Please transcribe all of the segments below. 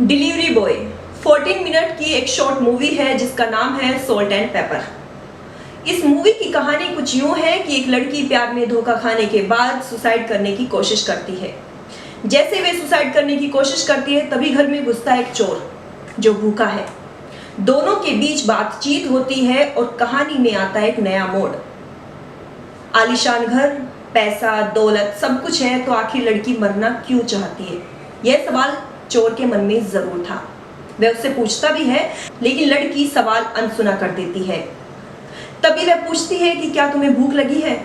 Delivery boy 14 minute की एक short movie है जिसका नाम है सॉल्ट एंड पेपर। इस मूवी की कहानी कुछ यूं है कि एक लड़की प्यार में धोखा खाने के बाद सुसाइड करने की कोशिश करती है। जैसे वे सुसाइड करने की कोशिश करती है तभी घर में घुसता एक चोर जो भूखा है। दोनों के बीच बातचीत होती है और कहानी में आता है एक नया मोड़। आलीशान घर, पैसा, दौलत सब कुछ है तो आखिर लड़की मरना क्यों चाहती है? यह सवाल चोर के मन में जरूर था। वह उससे पूछता भी है लेकिन लड़की सवाल अनसुना कर देती है। तभी वह पूछती है कि क्या तुम्हें भूख लगी है?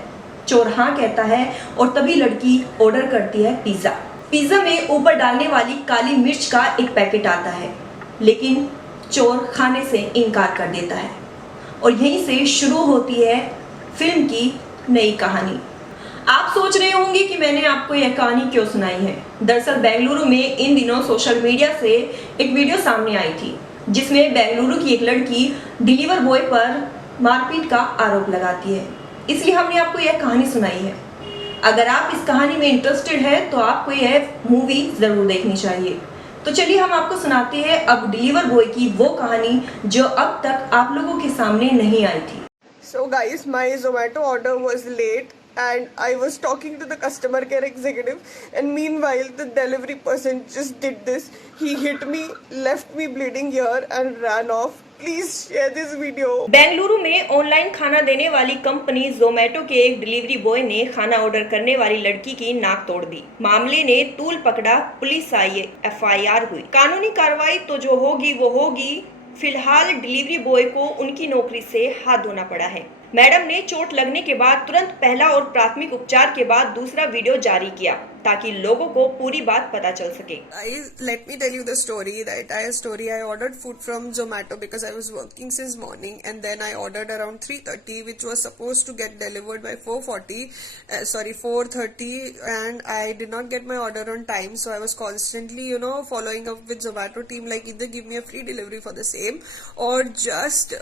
चोर हाँ कहता है और तभी लड़की ऑर्डर करती है पिज्जा। पिज्जा में ऊपर डालने वाली काली मिर्च का एक पैकेट आता है लेकिन चोर खाने से इनकार कर देता है और यहीं से शुरू होती है फिल्म की नई कहानी। आप सोच रहे होंगे कि मैंने आपको यह कहानी क्यों सुनाई है। दरअसल बेंगलुरु में इन दिनों सोशल मीडिया से एक वीडियो सामने आई थी जिसमें बेंगलुरु की एक लड़की डिलीवर बॉय पर मारपीट का आरोप लगाती है, इसलिए हमने आपको यह कहानी सुनाई है। अगर आप इस कहानी में इंटरेस्टेड है तो आपको यह मूवी जरूर देखनी चाहिए। तो चलिए हम आपको सुनाते हैं अब डिलीवर बॉय की वो कहानी जो अब तक आप लोगों के सामने नहीं आई थी। So guys, my Zomato order was late and I was talking to the customer care executive, and meanwhile the delivery person just did this. He hit me, left me bleeding here and ran off. Please share this video. Bengaluru में online खाना देने वाली company Zomato के एक delivery boy ने खाना order करने वाली लड़की की नाक तोड़ दी। मामले ने तूल पकड़ा, पुलिस आई, एफआईआर हुई। कानूनी कार्रवाई तो जो होगी वो होगी। फिलहाल डिलीवरी बॉय को उनकी नौकरी से हाथ धोना पड़ा है। मैडम ने चोट लगने के बाद तुरंत पहला और प्राथमिक उपचार के बाद दूसरा वीडियो जारी किया ताकि लोगों को पूरी बात पता चल सके। Let me tell you the story. The entire story. I ordered food from Zomato because I was working since morning, and then I ordered around 3:30, which was supposed to get delivered by 4:30, and I did not get my order on time. So I was constantly, following up with Zomato team, like either give me a free delivery for the same or just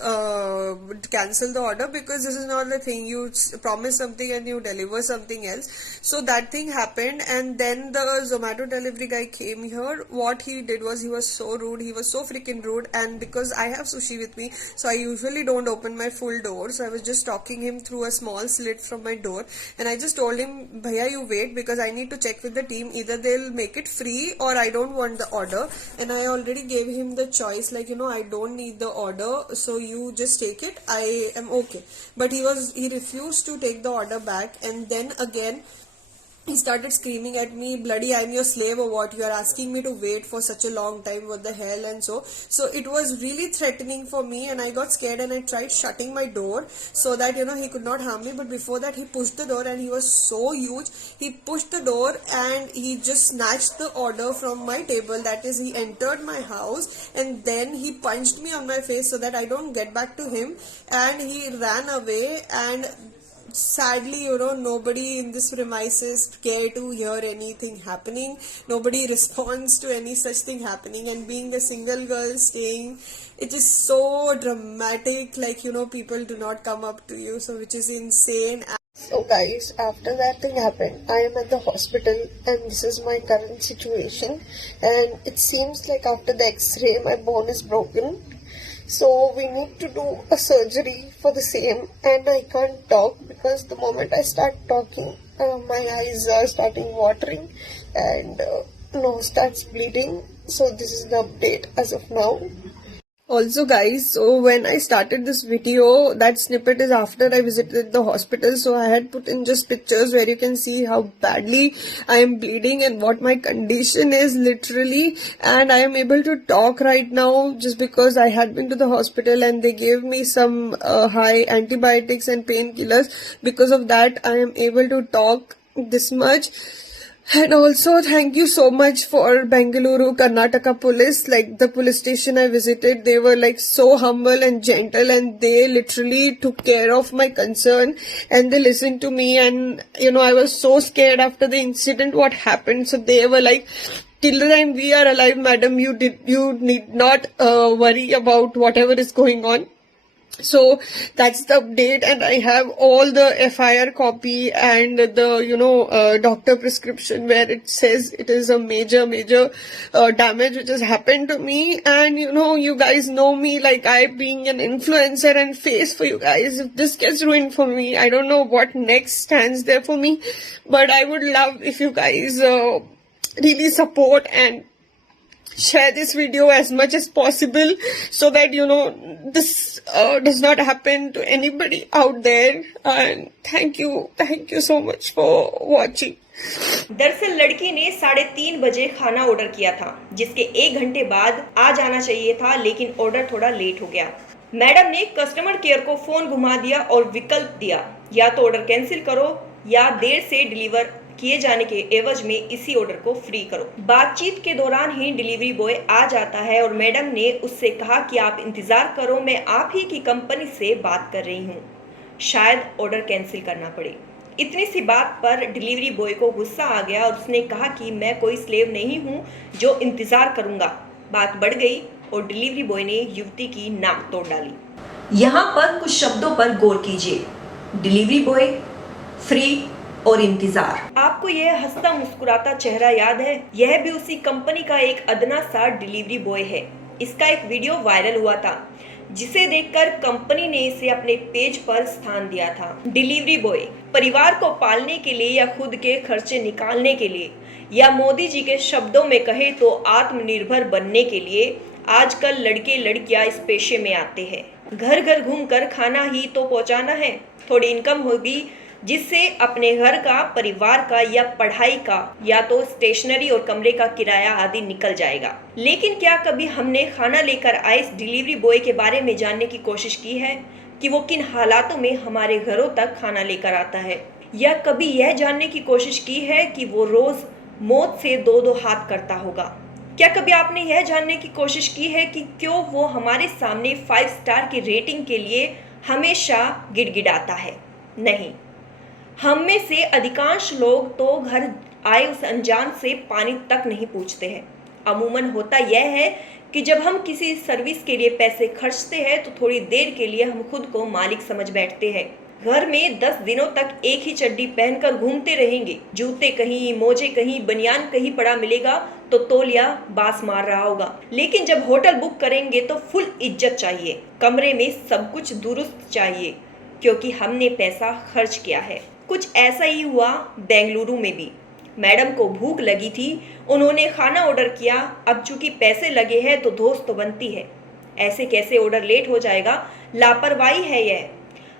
cancel the order, because this is not the thing. You promise something and you deliver something else. So that thing happened, and then the Zomato delivery guy came here. What he did was he was so rude. He was so freaking rude, and because I have sushi with me, so I usually don't open my full door. So I was just talking him through a small slit from my door, and I just told him, "Bhaiya, you wait because I need to check with the team. Either they'll make it free or I don't want the order." And I already gave him the choice, like, I don't need the order, so you just take it. I am okay. But he refused to take the order back, and then again he started screaming at me, "Bloody, I'm your slave or what? You are asking me to wait for such a long time, what the hell?" And so it was really threatening for me, and I got scared and I tried shutting my door so that, he could not harm me. But before that, he pushed the door, and he was so huge. He pushed the door and he just snatched the order from my table. That is, he entered my house and then he punched me on my face so that I don't get back to him, and he ran away. And sadly, nobody in this premises care to hear anything happening. Nobody responds to any such thing happening, and being the single girl staying, it is so dramatic, like, people do not come up to you, so which is insane. So guys, after that thing happened, I am at the hospital, and this is my current situation, and it seems like after the x-ray my bone is broken. So we need to do a surgery for the same, and I can't talk because the moment I start talking, my eyes are starting watering and nose starts bleeding. So this is the update as of now. Also guys, so when I started this video, that snippet is after I visited the hospital, so I had put in just pictures where you can see how badly I am bleeding and what my condition is literally, and I am able to talk right now just because I had been to the hospital and they gave me some high antibiotics and painkillers. Because of that, I am able to talk this much. And also, thank you so much for Bengaluru, Karnataka police. Like, the police station I visited, they were like so humble and gentle, and they literally took care of my concern and they listened to me. And, I was so scared after the incident, what happened. So they were like, "Till the time we are alive, madam, you need not worry about whatever is going on. So that's the update, and I have all the FIR copy and the doctor prescription where it says it is a major damage which has happened to me. And you guys know me, like I being an influencer and face for you guys. If this gets ruined for me, I don't know what next stands there for me, but I would love if you guys really support and share this video as much as possible so that this does not happen to anybody out there. And thank you so much for watching. दरअसल लड़की ने 3:30 बजे खाना order किया था, जिसके 1 घंटे बाद आ जाना चाहिए था, लेकिन ऑर्डर थोड़ा लेट हो गया। मैडम ने कस्टमर केयर को फोन घुमा दिया और विकल्प दिया, या तो ऑर्डर कैंसिल करो या देर से डिलीवर किए जाने के एवज में इसी ऑर्डर को फ्री करो। बातचीत के दौरान ही डिलीवरी बॉय आ जाता है और मैडम ने उससे कहा कि आप इंतजार करो, मैं आप ही की कंपनी से बात कर रही हूँ, शायद ऑर्डर कैंसिल करना पड़े। इतनी सी बात पर डिलीवरी बॉय को गुस्सा आ गया और उसने कहा कि मैं कोई स्लेव नहीं हूँ जो इंतजार करूंगा। बात बढ़ गई और डिलीवरी बॉय ने युवती की नाक तोड़ डाली। यहाँ पर कुछ शब्दों पर गौर कीजिए, डिलीवरी बॉय, फ्री और इंतजार। आपको यह हंसता मुस्कुराता चेहरा याद है? यह भी उसी कंपनी का एक अदना सा डिलीवरी बॉय है। इसका एक वीडियो वायरल हुआ था, जिसे देखकर कंपनी ने इसे अपने पेज पर स्थान दिया था। डिलीवरी बॉय परिवार को पालने के लिए या खुद के खर्चे निकालने के लिए, या मोदी जी के शब्दों में कहे तो आत्मनिर्भर बनने के लिए आजकल लड़के लड़कियां इस पेशे में आते हैं। घर घर घूमकर खाना ही तो पहुंचाना है, थोड़ी इनकम होगी जिससे अपने घर का, परिवार का या पढ़ाई का या तो स्टेशनरी और कमरे का किराया आदि निकल जाएगा। लेकिन क्या कभी हमने खाना लेकर आए इस डिलीवरी बॉय के बारे में जानने की कोशिश की है कि वो किन हालातों में हमारे घरों तक खाना लेकर आता है? या कभी यह जानने की कोशिश की है कि वो रोज मौत से दो हाथ करता होगा? क्या कभी आपने यह जानने की कोशिश की है कि क्यों वो हमारे सामने 5 स्टार की रेटिंग के लिए हमेशा गिड़गिड़ाता है? नहीं, हम में से अधिकांश लोग तो घर आए उस अनजान से पानी तक नहीं पूछते हैं। अमूमन होता यह है कि जब हम किसी सर्विस के लिए पैसे खर्चते हैं तो थोड़ी देर के लिए हम खुद को मालिक समझ बैठते हैं। घर में 10 दिनों तक एक ही चड्डी पहनकर घूमते रहेंगे, जूते कहीं, मोजे कहीं, बनियान कहीं पड़ा मिलेगा तो तौलिया बास मार रहा होगा। लेकिन जब होटल बुक करेंगे तो फुल इज्जत चाहिए, कमरे में सब कुछ दुरुस्त चाहिए, क्योंकि हमने पैसा खर्च किया है। कुछ ऐसा ही हुआ बेंगलुरु में भी। मैडम को भूख लगी थी, उन्होंने खाना ऑर्डर किया। अब चूंकि पैसे लगे हैं तो दोस्त तो बनती है, ऐसे कैसे ऑर्डर लेट हो जाएगा? लापरवाही है यह।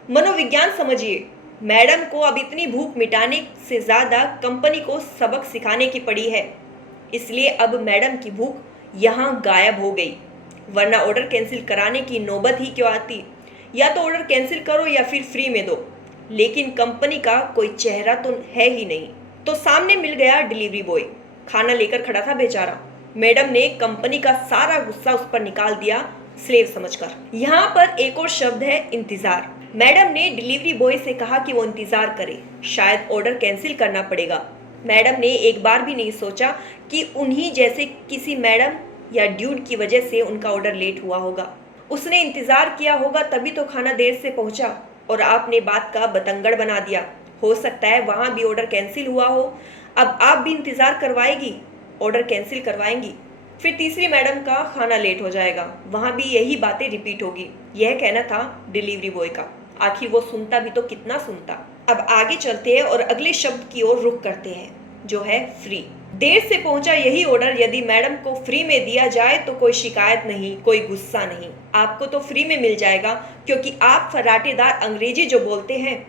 मनोविज्ञान समझिए, मैडम को अब इतनी भूख मिटाने से ज़्यादा कंपनी को सबक सिखाने की पड़ी है, इसलिए अब मैडम की भूख यहाँ गायब हो गई, वरना ऑर्डर कैंसिल कराने की नौबत ही क्यों आती? या तो ऑर्डर कैंसिल करो या फिर फ्री में दो, लेकिन कंपनी का कोई चेहरा तो है ही नहीं। तो सामने मिल गया डिलीवरी बॉय, खाना लेकर खड़ा था बेचारा। मैडम ने कंपनी का सारा गुस्सा उस पर निकाल दिया स्लेव समझकर। यहाँ पर एक और शब्द है इंतजार। मैडम ने डिलीवरी बॉय से कहा कि वो इंतजार करे, शायद ऑर्डर कैंसिल करना पड़ेगा। मैडम ने एक बार भी नहीं सोचा कि उन्हीं जैसे किसी मैडम या ड्यूड की वजह से उनका ऑर्डर लेट हुआ होगा। उसने इंतजार किया होगा तभी तो खाना देर से पहुंचा और आपने बात का बतंगड़ बना दिया। हो सकता है वहां भी ऑर्डर कैंसिल हुआ हो, अब आप भी इंतजार करवाएगी, ऑर्डर कैंसिल करवाएंगी, फिर तीसरी मैडम का खाना लेट हो जाएगा, वहां भी यही बातें रिपीट होगी। यह कहना था डिलीवरी बॉय का। आखिर वो सुनता भी तो कितना सुनता। अब आगे चलते हैं और अगले शब्द की ओर रुख करते हैं, जो है फ्री। देर से पहुंचा यही ऑर्डर यदि मैडम को फ्री में दिया जाए तो कोई शिकायत नहीं, कोई गुस्सा नहीं, आपको तो फ्री में मिल जाएगा, क्योंकि आप फराटेदार अंग्रेजी जो बोलते हैं।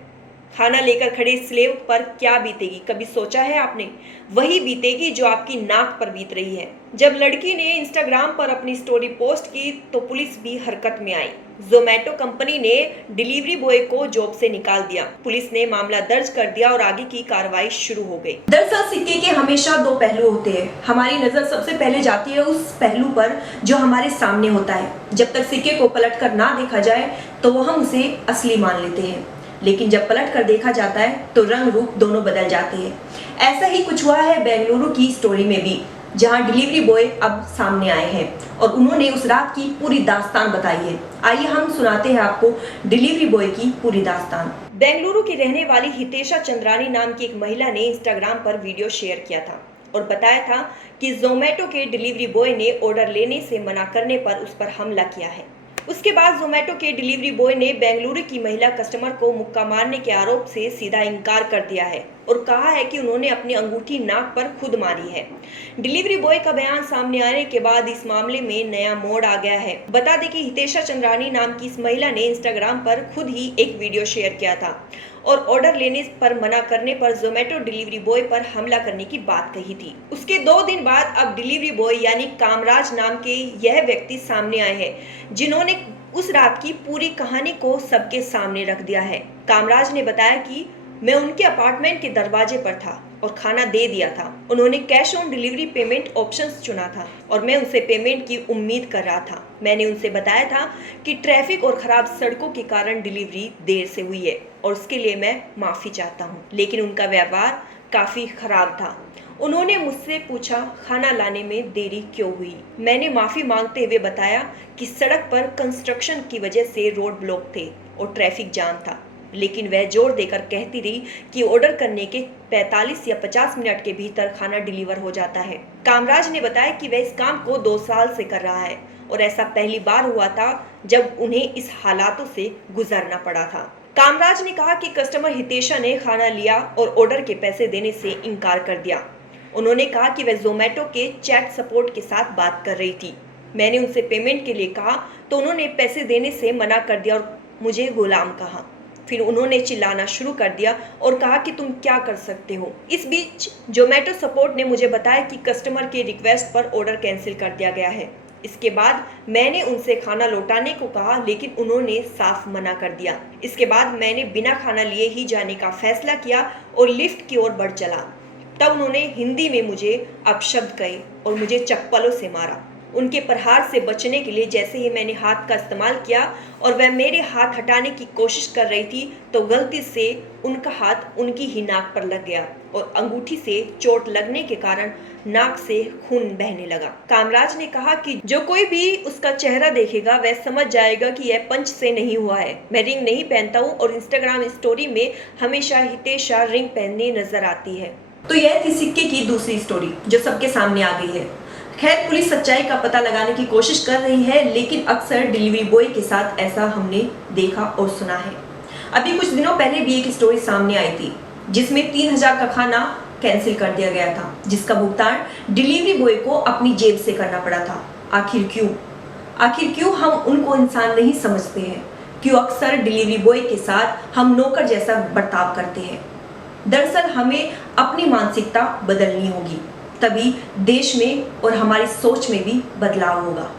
खाना लेकर खड़े स्लेव पर क्या बीतेगी, कभी सोचा है आपने? वही बीतेगी जो आपकी नाक पर बीत रही है। जब लड़की ने इंस्टाग्राम पर अपनी स्टोरी पोस्ट की तो पुलिस भी हरकत में आई। जोमैटो कंपनी ने डिलीवरी बॉय को जॉब से निकाल दिया। पुलिस ने मामला दर्ज कर दिया और आगे की कार्रवाई शुरू हो गई। दरअसल सिक्के के हमेशा 2 पहलू होते हैं। हमारी नजर सबसे पहले जाती है उस पहलू पर जो हमारे सामने होता है। जब तक सिक्के को पलट कर ना देखा जाए तो वो हम उसे असली मान लेते हैं, लेकिन जब पलट कर देखा जाता है तो रंग रूप दोनों बदल जाते हैं। ऐसा ही कुछ हुआ है बेंगलुरु की स्टोरी में भी। जहां डिलीवरी बॉय अब सामने आए हैं और उन्होंने उस रात की पूरी दास्तान बताई है। आइए हम सुनाते हैं आपको डिलीवरी बॉय की पूरी दास्तान। बेंगलुरु की रहने वाली हितेशा चंद्रानी नाम की एक महिला ने इंस्टाग्राम पर वीडियो शेयर किया था और बताया था कि जोमेटो के डिलीवरी बॉय ने ऑर्डर लेने से मना करने पर उस पर हमला किया है। उसके बाद जोमेटो के डिलीवरी बॉय ने बेंगलुरु की महिला कस्टमर को मुक्का मारने के आरोप से सीधा इनकार कर दिया है और कहा है कि उन्होंने अपनी अंगूठी नाक पर खुद मारी है। डिलीवरी बॉय का बयान सामने आने के बाद इस मामले में नया मोड़ आ गया है। बता दें कि हितेशा चंद्रानी नाम की इस महिला ने इंस्टाग्राम पर खुद ही एक वीडियो शेयर किया था और ऑर्डर लेने पर मना करने पर जोमेटो डिलीवरी बॉय पर हमला करने की बात कही थी। उसके 2 दिन बाद अब डिलीवरी बॉय यानी कामराज नाम के यह व्यक्ति सामने आए हैं जिन्होंने उस रात की पूरी कहानी को सबके सामने रख दिया है। कामराज ने बताया कि मैं उनके अपार्टमेंट के दरवाजे पर था और खाना दे दिया था। उन्होंने cash on delivery payment options चुना था और मैं उनसे पेमेंट की उम्मीद कर रहा था। मैंने उनसे बताया था कि ट्रैफिक और खराब सड़कों के कारण डिलीवरी देर से हुई है और उसके लिए मैं माफ़ी चाहता हूँ, लेकिन उनका व्यवहार काफ़ी खराब था। उन्होंने मुझसे पूछा खाना लाने में देरी क्यों हुई। मैंने माफ़ी मांगते हुए बताया कि सड़क पर कंस्ट्रक्शन की वजह से रोड ब्लॉक थे और ट्रैफिक जाम था, लेकिन वह जोर देकर कहती रही कि ऑर्डर करने के 45 या 50 मिनट के भीतर खाना डिलीवर हो जाता है। कामराज ने बताया कि वह इस काम को 2 साल से कर रहा है और ऐसा पहली बार हुआ था जब उन्हें इस हालातों से गुजरना पड़ा था। कामराज ने कहा कि कस्टमर हितेशा ने खाना लिया और ऑर्डर के पैसे देने से इनकार कर दिया। उन्होंने कहा कि वह जोमेटो के चैट सपोर्ट के साथ बात कर रही थी। मैंने उनसे पेमेंट के लिए कहा तो उन्होंने पैसे देने से मना कर दिया और मुझे गुलाम कहा। फिर उन्होंने चिल्लाना शुरू कर दिया और कहा कि तुम क्या कर सकते हो। इस बीच जोमेटो सपोर्ट ने मुझे बताया कि कस्टमर के रिक्वेस्ट पर ऑर्डर कैंसिल कर दिया गया है। इसके बाद मैंने उनसे खाना लौटाने को कहा, लेकिन उन्होंने साफ मना कर दिया। इसके बाद मैंने बिना खाना लिए ही जाने का फैसला किया और लिफ्ट की ओर बढ़ चला। तब उन्होंने हिंदी में मुझे अपशब्द कहे और मुझे चप्पलों से मारा। उनके प्रहार से बचने के लिए जैसे ही मैंने हाथ का इस्तेमाल किया और वह मेरे हाथ हटाने की कोशिश कर रही थी तो गलती से उनका हाथ उनकी ही नाक पर लग गया और अंगूठी से चोट लगने के कारण नाक से खून बहने लगा। कामराज ने कहा कि जो कोई भी उसका चेहरा देखेगा वह समझ जाएगा कि यह पंच से नहीं हुआ है। मैं रिंग नहीं पहनता हूँ और इंस्टाग्राम स्टोरी में हमेशा हितेशा रिंग पहनने नजर आती है। तो यह थी सिक्के की दूसरी स्टोरी जो सबके सामने आ गई है। खैर, पुलिस सच्चाई का पता लगाने की कोशिश कर रही है, लेकिन अक्सर डिलीवरी बॉय के साथ ऐसा हमने देखा और सुना है। अभी कुछ दिनों पहले भी एक स्टोरी सामने आई थी जिसमें 3000 का खाना कैंसिल कर दिया गया था, जिसका भुगतान डिलीवरी बॉय को अपनी जेब से करना पड़ा था। आखिर क्यों हम उनको इंसान नहीं समझते हैं? क्यों अक्सर डिलीवरी बॉय के साथ हम नौकर जैसा बर्ताव करते हैं? दरअसल हमें अपनी मानसिकता बदलनी होगी, तभी देश में और हमारी सोच में भी बदलाव होगा।